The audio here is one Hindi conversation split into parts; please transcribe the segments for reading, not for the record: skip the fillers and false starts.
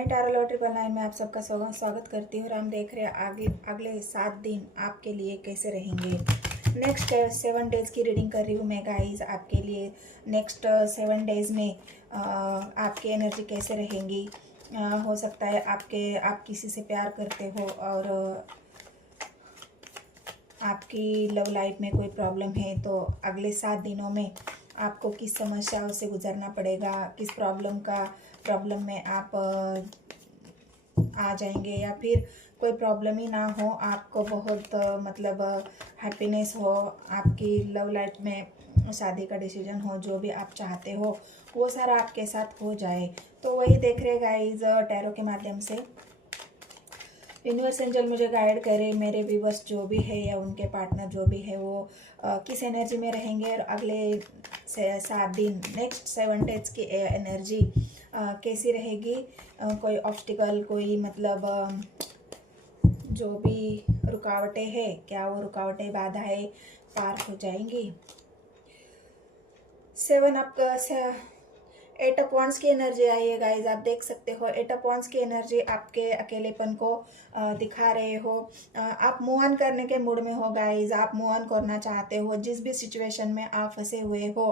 मैं टैरो लॉटरी ऑनलाइन में आप सबका स्वागत करती हूँ और हम देख रहे हैं अगले 7 दिन आपके लिए कैसे रहेंगे। नेक्स्ट 7 डेज़ की रीडिंग कर रही हूँ मैं गाइस आपके लिए। नेक्स्ट 7 डेज़ में आपकी एनर्जी कैसे रहेंगी। हो सकता है आप किसी से प्यार करते हो और आपकी लव लाइफ में कोई प्रॉब्लम है, तो अगले 7 दिनों में आपको किस समस्याओं से गुजरना पड़ेगा, किस प्रॉब्लम में आप आ जाएंगे, या फिर कोई प्रॉब्लम ही ना हो, आपको बहुत मतलब हैप्पीनेस हो, आपकी लव लाइफ में शादी का डिसीजन हो, जो भी आप चाहते हो वो सारा आपके साथ हो जाए। तो वही देख रहे गाइज टैरो के माध्यम से यूनिवर्स एंजल मुझे गाइड करे, मेरे व्यूवर्स जो भी है या उनके पार्टनर जो भी है वो किस एनर्जी में रहेंगे और अगले 7 दिन नेक्स्ट 7 डेज की एनर्जी कैसी रहेगी। कोई ऑब्स्टिकल, कोई मतलब जो भी रुकावटें हैं, क्या वो रुकावटें बाधाएं पार हो जाएंगी। 8 ऑफ वांड्स की एनर्जी आई है गाइज, आप देख सकते हो 8 ऑफ वांड्स की एनर्जी आपके अकेलेपन को दिखा रहे हो। आप मूव ऑन करने के मूड में हो गाइज, आप मूव ऑन करना चाहते हो जिस भी सिचुएशन में आप फंसे हुए हो।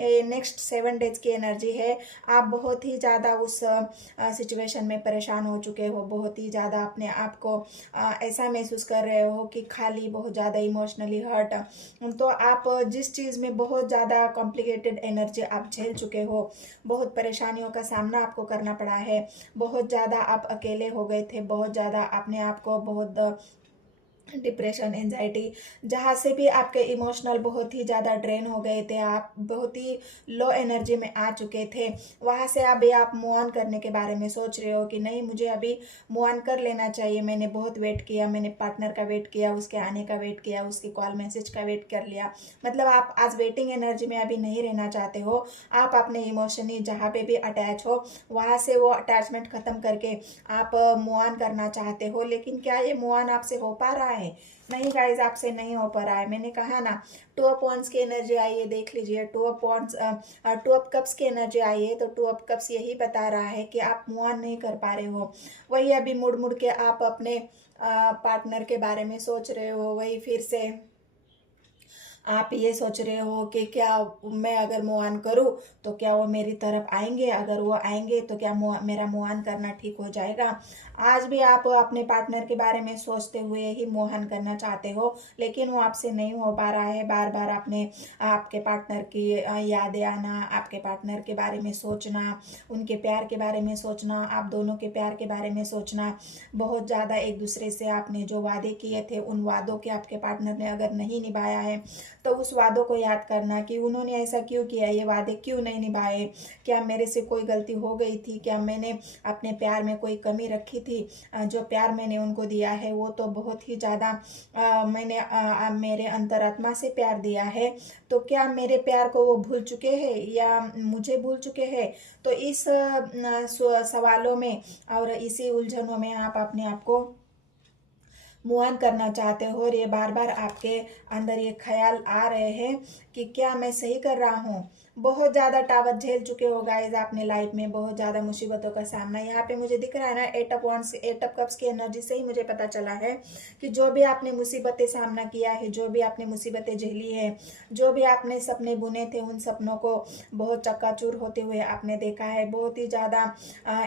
नेक्स्ट 7 डेज की एनर्जी है, आप बहुत ही ज़्यादा उस सिचुएशन में परेशान हो चुके हो, बहुत ही ज़्यादा अपने आप को ऐसा महसूस कर रहे हो कि खाली, बहुत ज़्यादा इमोशनली हर्ट। तो आप जिस चीज़ में बहुत ज़्यादा कॉम्प्लिकेटेड एनर्जी आप झेल चुके हो, बहुत परेशानियों का सामना आपको करना पड़ा है, बहुत ज़्यादा आप अकेले हो गए थे, बहुत ज़्यादा अपने आप को बहुत डिप्रेशन, एंजाइटी, जहाँ से भी आपके इमोशनल बहुत ही ज़्यादा ड्रेन हो गए थे, आप बहुत ही लो एनर्जी में आ चुके थे, वहाँ से अभी आप मूव ऑन करने के बारे में सोच रहे हो कि नहीं, मुझे अभी मूव ऑन कर लेना चाहिए। मैंने बहुत वेट किया, मैंने पार्टनर का वेट किया, उसके आने का वेट किया, उसकी कॉल मैसेज का वेट कर लिया। मतलब आप आज वेटिंग एनर्जी में अभी नहीं रहना चाहते हो, आप अपने इमोशनली जहाँ पे भी अटैच हो वहाँ से वो अटैचमेंट ख़त्म करके आप मूव ऑन करना चाहते हो। लेकिन क्या ये मूव ऑन आपसे हो पा रहा है? नहीं गाइज, आपसे नहीं हो पा रहा है। मैंने कहा ना, 2 ऑफ वांड्स की एनर्जी आई है, देख लीजिए 2 ऑफ वांड्स, 2 ऑफ कप्स की एनर्जी आई है। तो 2 ऑफ कप्स यही बता रहा है कि आप मूव ऑन नहीं कर पा रहे हो। वही अभी मुड़ मुड़ के आप अपने पार्टनर के बारे में सोच रहे हो, वही फिर से आप ये सोच रहे हो कि क्या मैं अगर मूव ऑन करूँ तो क्या वो मेरी तरफ आएंगे, अगर वो आएंगे तो क्या मेरा मूव ऑन करना ठीक हो जाएगा। आज भी आप अपने पार्टनर के बारे में सोचते हुए ही मूव ऑन करना चाहते हो, लेकिन वो आपसे नहीं हो पा रहा है। बार बार आपके पार्टनर की यादें आना, आपके पार्टनर के बारे में सोचना, उनके प्यार के बारे में सोचना, आप दोनों के प्यार के बारे में सोचना, बहुत ज़्यादा एक दूसरे से आपने जो वादे किए थे उन वादों के आपके पार्टनर ने अगर नहीं निभाया है तो उस वादों को याद करना कि उन्होंने ऐसा क्यों किया, ये वादे क्यों नहीं निभाए, क्या मेरे से कोई गलती हो गई थी, क्या मैंने अपने प्यार में कोई कमी रखी थी। जो प्यार मैंने उनको दिया है वो तो बहुत ही ज़्यादा मैंने मेरे अंतरात्मा से प्यार दिया है, तो क्या मेरे प्यार को वो भूल चुके हैं या मुझे भूल चुके हैं। तो इस सवालों में और इसी उलझनों में आप अपने आप को मूव ऑन करना चाहते हो, और ये बार बार आपके अंदर ये ख्याल आ रहे हैं कि क्या मैं सही कर रहा हूँ। बहुत ज़्यादा टावर झेल चुके हो गाइज आपने लाइफ में, बहुत ज़्यादा मुसीबतों का सामना। यहाँ पे मुझे दिख रहा है ना, 8 ऑफ वांड्स, 8 ऑफ कप्स की एनर्जी से ही मुझे पता चला है कि जो भी आपने मुसीबतें सामना किया है, जो भी आपने मुसीबतें झेली है, जो भी आपने सपने बुने थे, उन सपनों को बहुत चक्काचूर होते हुए आपने देखा है। बहुत ही ज़्यादा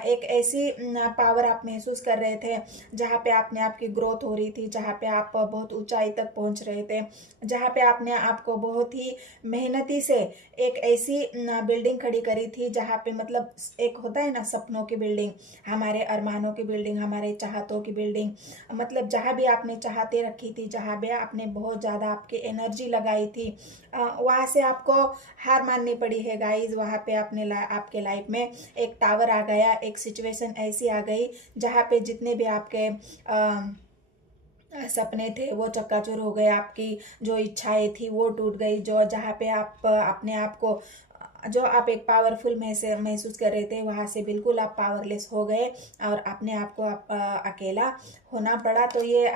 एक ऐसी पावर आप महसूस कर रहे थे जहाँ पे आपने आपकी ग्रोथ हो रही थी, जहाँ पे आप बहुत ऊंचाई तक पहुँच रहे थे, जहाँ पे आपने आपको बहुत ही मेहनती से एक ऐसी बिल्डिंग खड़ी करी थी जहाँ पे मतलब एक होता है ना सपनों की बिल्डिंग, हमारे अरमानों की बिल्डिंग, हमारे चाहतों की बिल्डिंग, मतलब जहाँ भी आपने चाहते रखी थी, जहाँ भी आपने बहुत ज़्यादा आपकी एनर्जी लगाई थी, वहाँ से आपको हार माननी पड़ी है गाइज। वहाँ पे आपके लाइफ में एक टावर आ गया, एक सिचुएशन ऐसी आ गई जहाँ पे जितने भी आपके सपने थे वो चक्काचूर हो गए, आपकी जो इच्छाएं थी वो टूट गई, जो जहाँ पे आप अपने आप को जो आप एक पावरफुल महसूस कर रहे थे वहाँ से बिल्कुल आप पावरलेस हो गए और अपने आप को अकेला होना पड़ा। तो ये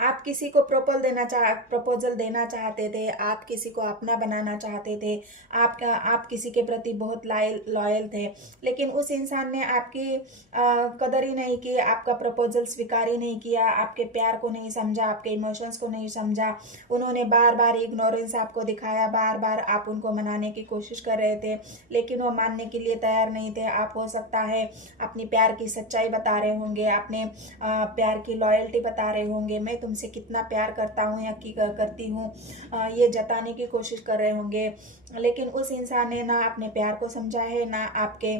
आप किसी को प्रपोजल देना चाहते थे, आप किसी को अपना बनाना चाहते थे, आप किसी के प्रति बहुत लॉयल थे, लेकिन उस इंसान ने आपकी कदर ही नहीं की, आपका प्रपोजल स्वीकार ही नहीं किया, आपके प्यार को नहीं समझा, आपके इमोशंस को नहीं समझा। उन्होंने बार बार इग्नोरेंस आपको दिखाया, बार बार आप उनको मनाने की कोशिश कर रहे थे, लेकिन वो मानने के लिए तैयार नहीं थे। आप हो सकता है अपनी प्यार की सच्चाई बता रहे होंगे, अपने प्यार की लॉयल्टी बता रहे होंगे, मैं तुमसे कितना प्यार करता हूँ या की करती हूँ, ये जताने की कोशिश कर रहे होंगे, लेकिन उस इंसान ने ना अपने प्यार को समझा है, ना आपके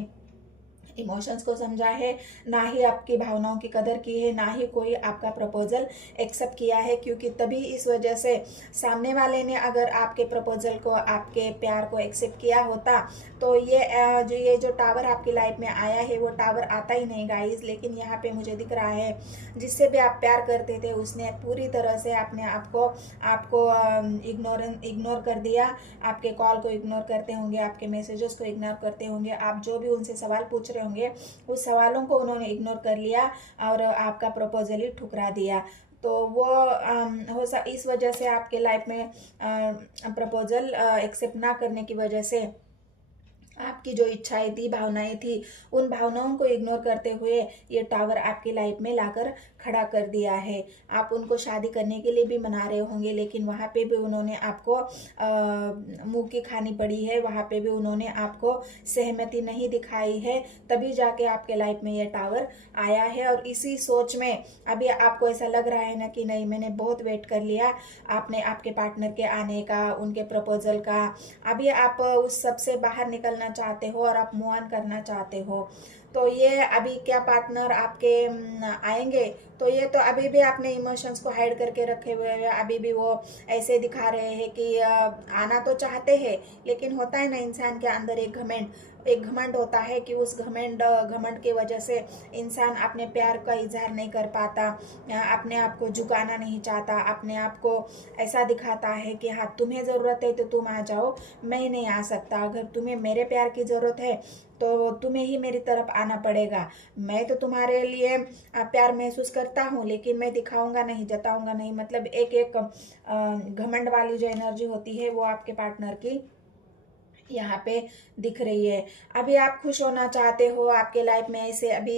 इमोशंस को समझा है, ना ही आपकी भावनाओं की कदर की है, ना ही कोई आपका प्रपोजल एक्सेप्ट किया है। क्योंकि तभी इस वजह से सामने वाले ने अगर आपके प्रपोजल को, आपके प्यार को एक्सेप्ट किया होता तो ये जो टावर आपकी लाइफ में आया है वो टावर आता ही नहीं गाइस। लेकिन यहाँ पे मुझे दिख रहा है जिससे भी आप प्यार करते थे उसने पूरी तरह से अपने आपको इग्नोर कर दिया। आपके कॉल को इग्नोर करते होंगे, आपके मैसेजेस को इग्नोर करते होंगे, आप जो भी उनसे सवाल पूछ रहे होंगे उस सवालों को उन्होंने इग्नोर कर लिया और आपका प्रपोजल ही ठुकरा दिया। तो वो इस वजह से आपके लाइफ में प्रपोजल एक्सेप्ट ना करने की वजह से आपकी जो इच्छाएं थी, भावनाएं थी, उन भावनाओं को इग्नोर करते हुए ये टावर आपकी लाइफ में लाकर खड़ा कर दिया है। आप उनको शादी करने के लिए भी मना रहे होंगे, लेकिन वहाँ पे भी उन्होंने आपको मुंह की खानी पड़ी है, वहाँ पे भी उन्होंने आपको सहमति नहीं दिखाई है, तभी जाके आपके लाइफ में ये टावर आया है। और इसी सोच में अभी आपको ऐसा लग रहा है ना कि नहीं, मैंने बहुत वेट कर लिया आपने आपके पार्टनर के आने का, उनके प्रपोजल का, अभी आप उस सब से बाहर निकलना चाहते हो और आप मूव ऑन करना चाहते हो। तो ये अभी क्या पार्टनर आपके आएंगे तो ये तो अभी भी आपने इमोशंस को हाइड करके रखे हुए हैं, अभी भी वो ऐसे दिखा रहे हैं कि आना तो चाहते हैं, लेकिन होता है ना इंसान के अंदर एक घमंड होता है कि उस घमंड की वजह से इंसान अपने प्यार का इजहार नहीं कर पाता, अपने आप को झुकाना नहीं चाहता, अपने आप को ऐसा दिखाता है कि हाँ तुम्हें ज़रूरत है तो तुम आ जाओ, मैं नहीं आ सकता, अगर तुम्हें मेरे प्यार की ज़रूरत है तो तुम्हें ही मेरी तरफ आना पड़ेगा, मैं तो तुम्हारे लिए प्यार महसूस करता हूँ लेकिन मैं दिखाऊंगा नहीं, जताऊंगा नहीं। मतलब एक घमंड वाली जो एनर्जी होती है वो आपके पार्टनर की यहाँ पे दिख रही है। अभी आप खुश होना चाहते हो, आपके लाइफ में ऐसे अभी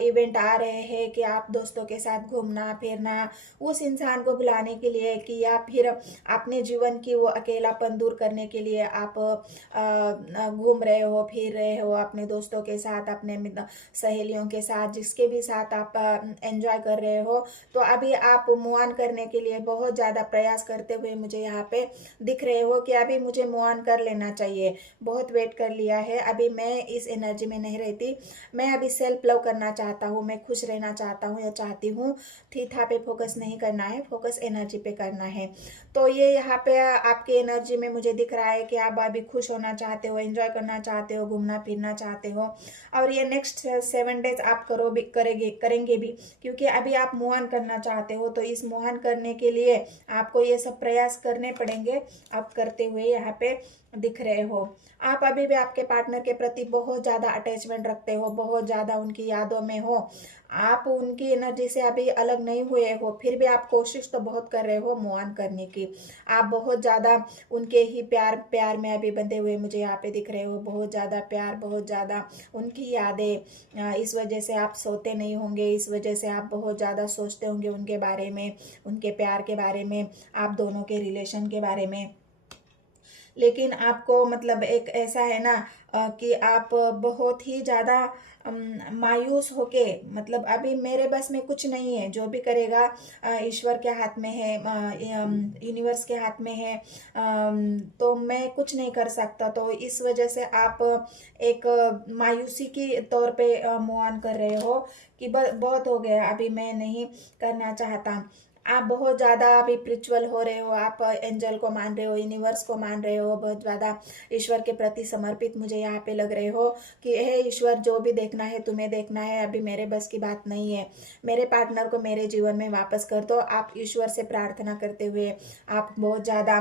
इवेंट आ रहे हैं कि आप दोस्तों के साथ घूमना फिरना, उस इंसान को बुलाने के लिए कि या फिर अपने जीवन की वो अकेलापन दूर करने के लिए आप घूम रहे हो, फिर रहे हो अपने दोस्तों के साथ, अपने सहेलियों के साथ, जिसके भी साथ आप एंजॉय कर रहे हो। तो अभी आप मूव ऑन करने के लिए बहुत ज़्यादा प्रयास करते हुए मुझे यहाँ पे दिख रहे हो कि अभी मुझे मूव ऑन कर लेना चाहिए, बहुत वेट कर लिया है, अभी मैं इस एनर्जी में नहीं रहती, मैं अभी सेल्फ लव करना चाहता हूँ, मैं खुश रहना चाहता हूँ या चाहती हूँ। थीथा पे फोकस नहीं करना है, फोकस एनर्जी पे करना है। तो ये यहाँ पे आपकी एनर्जी में मुझे दिख रहा है कि आप अभी खुश होना चाहते हो, एंजॉय करना चाहते हो, घूमना फिरना चाहते हो, और ये नेक्स्ट 7 डेज आप करेंगे भी, क्योंकि अभी आप मूव ऑन करना चाहते हो। तो इस मूव ऑन करने के लिए आपको ये सब प्रयास करने पड़ेंगे, आप करते हुए यहाँ पे दिख रहे हो। आप अभी भी आपके पार्टनर के प्रति बहुत ज़्यादा अटैचमेंट रखते हो, बहुत ज़्यादा उनकी यादों में हो, आप उनकी एनर्जी से अभी अलग नहीं हुए हो, फिर भी आप कोशिश तो बहुत कर रहे हो मूव ऑन करने की। आप बहुत ज़्यादा उनके ही प्यार में अभी बंधे हुए मुझे यहाँ पे दिख रहे हो, बहुत ज़्यादा प्यार, बहुत ज़्यादा उनकी यादें, इस वजह से आप सोते नहीं होंगे, इस वजह से आप बहुत ज़्यादा सोचते होंगे उनके बारे में, उनके प्यार के बारे में, आप दोनों के रिलेशन के बारे में। लेकिन आपको मतलब एक ऐसा है ना कि आप बहुत ही ज़्यादा मायूस होके, मतलब अभी मेरे बस में कुछ नहीं है, जो भी करेगा ईश्वर के हाथ में है, यूनिवर्स के हाथ में है, तो मैं कुछ नहीं कर सकता। तो इस वजह से आप एक मायूसी की तौर पे मूव ऑन कर रहे हो कि बहुत हो गया, अभी मैं नहीं करना चाहता। आप बहुत ज़्यादा अभी स्पिरिचुअल हो रहे हो, आप एंजल को मान रहे हो, यूनिवर्स को मान रहे हो, बहुत ज़्यादा ईश्वर के प्रति समर्पित मुझे यहाँ पे लग रहे हो कि हे ईश्वर, जो भी देखना है तुम्हें देखना है, अभी मेरे बस की बात नहीं है, मेरे पार्टनर को मेरे जीवन में वापस कर दो। आप ईश्वर से प्रार्थना करते हुए आप बहुत ज़्यादा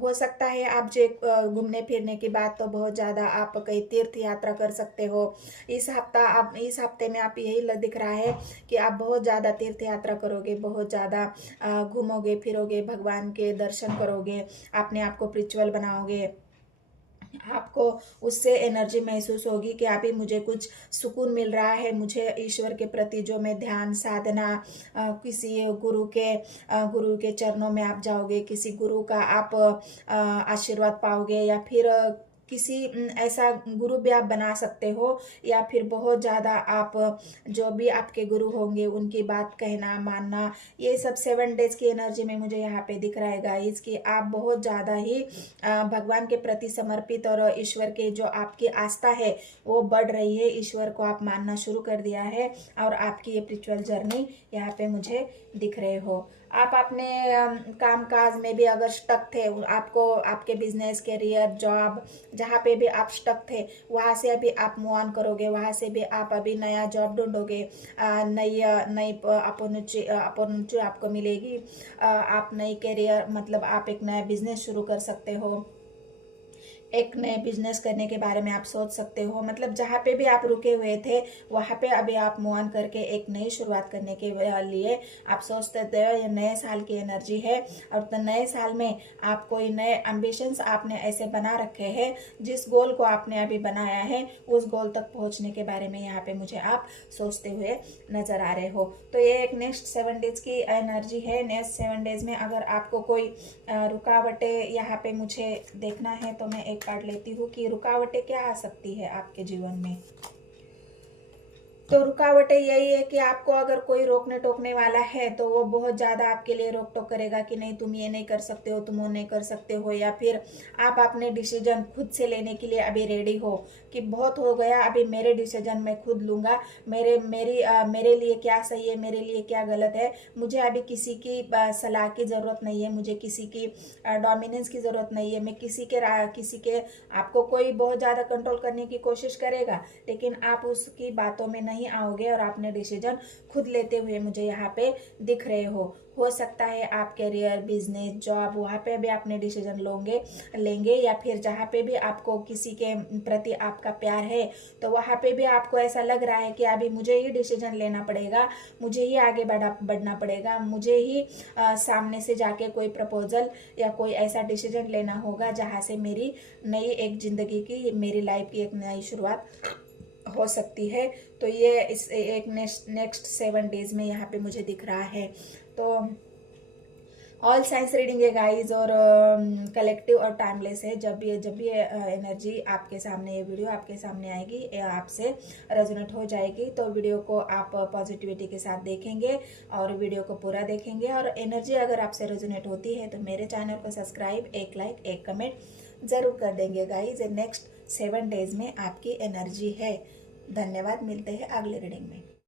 हो सकता है आप जो घूमने फिरने की बात, तो बहुत ज़्यादा आप कई तीर्थ यात्रा कर सकते हो इस हफ्ते में। आप यही दिख रहा है कि आप बहुत ज़्यादा तीर्थ यात्रा करो, करोगे, बहुत ज़्यादा घूमोगे फिरोगे, भगवान के दर्शन करोगे, अपने आप को स्पिरिचुअल बनाओगे, आपको उससे एनर्जी महसूस होगी कि अभी मुझे कुछ सुकून मिल रहा है, मुझे ईश्वर के प्रति जो मैं ध्यान साधना, किसी गुरु के चरणों में आप जाओगे, किसी गुरु का आप आशीर्वाद पाओगे, या फिर किसी ऐसा गुरु भी आप बना सकते हो, या फिर बहुत ज़्यादा आप जो भी आपके गुरु होंगे उनकी बात कहना मानना, ये सब 7 डेज की एनर्जी में मुझे यहाँ पे दिख रहा है गाइस कि आप बहुत ज़्यादा ही भगवान के प्रति समर्पित और ईश्वर के जो आपकी आस्था है वो बढ़ रही है, ईश्वर को आप मानना शुरू कर दिया है, और आपकी ये स्पिरिचुअल जर्नी यहाँ पे मुझे दिख रहे हो। आप अपने काम काज में भी अगर स्टक थे, आपको आपके बिजनेस कैरियर जॉब जहाँ पे भी आप स्टक थे वहाँ से अभी आप मूव ऑन करोगे, वहाँ से भी आप अभी नया जॉब ढूंढोगे, नई नई अपॉर्चुनिटी आपको मिलेगी, आप नई कैरियर मतलब आप एक नया बिजनेस शुरू कर सकते हो, एक नए बिजनेस करने के बारे में आप सोच सकते हो। मतलब जहाँ पे भी आप रुके हुए थे वहाँ पे अभी आप मूव ऑन करके एक नई शुरुआत करने के लिए आप सोचते थे। ये नए साल की एनर्जी है, और तो नए साल में आप कोई नए एम्बिशंस आपने ऐसे बना रखे हैं, जिस गोल को आपने अभी बनाया है उस गोल तक पहुँचने के बारे में यहाँ पे मुझे आप सोचते हुए नजर आ रहे हो। तो ये एक नेक्स्ट 7 डेज की एनर्जी है। नेक्स्ट 7 डेज में अगर आपको कोई रुकावटें यहाँ पे मुझे देखना है तो मैं एक कार्ड लेती हूँ कि रुकावटें क्या आ सकती है आपके जीवन में। तो रुकावटें यही है कि आपको अगर कोई रोकने टोकने वाला है तो वो बहुत ज़्यादा आपके लिए रोक टोक करेगा कि नहीं तुम ये नहीं कर सकते हो, तुम वो नहीं कर सकते हो, या फिर आप अपने डिसीजन खुद से लेने के लिए अभी रेडी हो कि बहुत हो गया, अभी मेरे डिसीजन मैं खुद लूँगा, मेरे लिए क्या सही है, मेरे लिए क्या गलत है, मुझे अभी किसी की सलाह की ज़रूरत नहीं है, मुझे किसी की डोमिनेंस की ज़रूरत नहीं है। मैं किसी के आपको कोई बहुत ज़्यादा कंट्रोल करने की कोशिश करेगा लेकिन आप उसकी बातों में नहीं आओगे और आपने डिसीजन खुद लेते हुए मुझे यहाँ पे दिख रहे हो सकता है आप कैरियर बिजनेस जॉब वहाँ पे भी आपने डिसीजन लेंगे, या फिर जहाँ पे भी आपको किसी के प्रति आपका प्यार है तो वहाँ पे भी आपको ऐसा लग रहा है कि अभी मुझे ही डिसीजन लेना पड़ेगा, मुझे ही आगे बढ़ना पड़ेगा, मुझे ही सामने से जाके कोई प्रपोजल या कोई ऐसा डिसीजन लेना होगा जहाँ से मेरी नई एक जिंदगी की, मेरी लाइफ की एक नई शुरुआत हो सकती है। तो ये इस एक नेक्स्ट 7 डेज में यहाँ पे मुझे दिख रहा है। तो ऑल साइंस रीडिंग है गाइज, और कलेक्टिव और टाइमलेस है। जब भी एनर्जी आपके सामने, ये वीडियो आपके सामने आएगी, आपसे रेजोनेट हो जाएगी, तो वीडियो को आप पॉजिटिविटी के साथ देखेंगे और वीडियो को पूरा देखेंगे। और एनर्जी अगर आपसे रेजोनेट होती है तो मेरे चैनल को सब्सक्राइब, एक लाइक, एक कमेंट जरूर कर देंगे गाइज। नेक्स्ट 7 डेज में आपकी एनर्जी है। धन्यवाद, मिलते हैं अगले रीडिंग में।